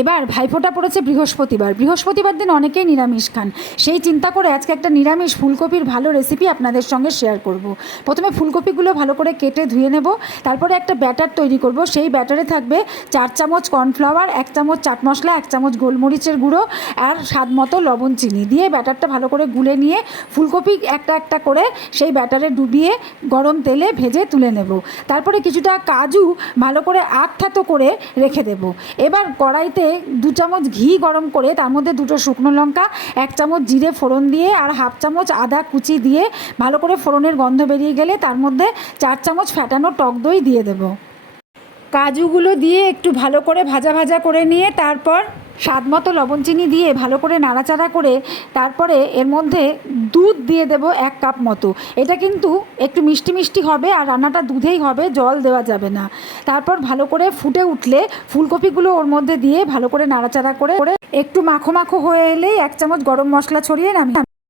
এবার ভাইফোঁটা পড়েছে বৃহস্পতিবার। বৃহস্পতিবার দিন অনেকেই নিরামিষ খান। সেই চিন্তা করে আজকে একটা নিরামিষ ফুলকপির ভালো রেসিপি আপনাদের সঙ্গে শেয়ার করব। প্রথমে ফুলকপিগুলো ভালো করে কেটে ধুয়ে নেব, তারপরে একটা ব্যাটার তৈরি করব। সেই ব্যাটারে থাকবে চার চামচ কর্নফ্লাওয়ার এক চামচ চাট মশলা, এক চামচ গোলমরিচের গুঁড়ো আর স্বাদ মতো লবণ চিনি। দিয়ে ব্যাটারটা ভালো করে গুলে নিয়ে ফুলকপি একটা একটা করে সেই ব্যাটারে ডুবিয়ে গরম তেলে ভেজে তুলে নেব। তারপরে কিছুটা কাজু ভালো করে আটঠাতো করে রেখে দেব। এবার কড়াইতে দু চামচ ঘি গরম করে, তার মধ্যে দুটো শুকনো লঙ্কা, এক চামচ জিরে ফোড়ন দিয়ে আর হাফ চামচ আদা কুচি দিয়ে ভালো করে ফোড়নের গন্ধ বেরিয়ে গেলে তার মধ্যে চার চামচ ফ্যাটানো টক দই দিয়ে দেব। কাজুগুলো দিয়ে একটু ভালো করে ভাজা ভাজা করে নিয়ে তারপর স্বাদ মতো লবণ চিনি দিয়ে ভালো করে নাড়াচাড়া করে তারপরে এর মধ্যে দুধ দিয়ে দেব এক কাপ মতো। এটা কিন্তু একটু মিষ্টি মিষ্টি হবে আর রান্নাটা দুধেই হবে, জল দেওয়া যাবে না। তারপর ভালো করে ফুটে উঠলে ফুলকপিগুলো ওর মধ্যে দিয়ে ভালো করে নাড়াচাড়া করে একটু মাখো মাখো হয়ে এলেই এক চামচ গরম মশলা ছড়িয়ে নামিয়ে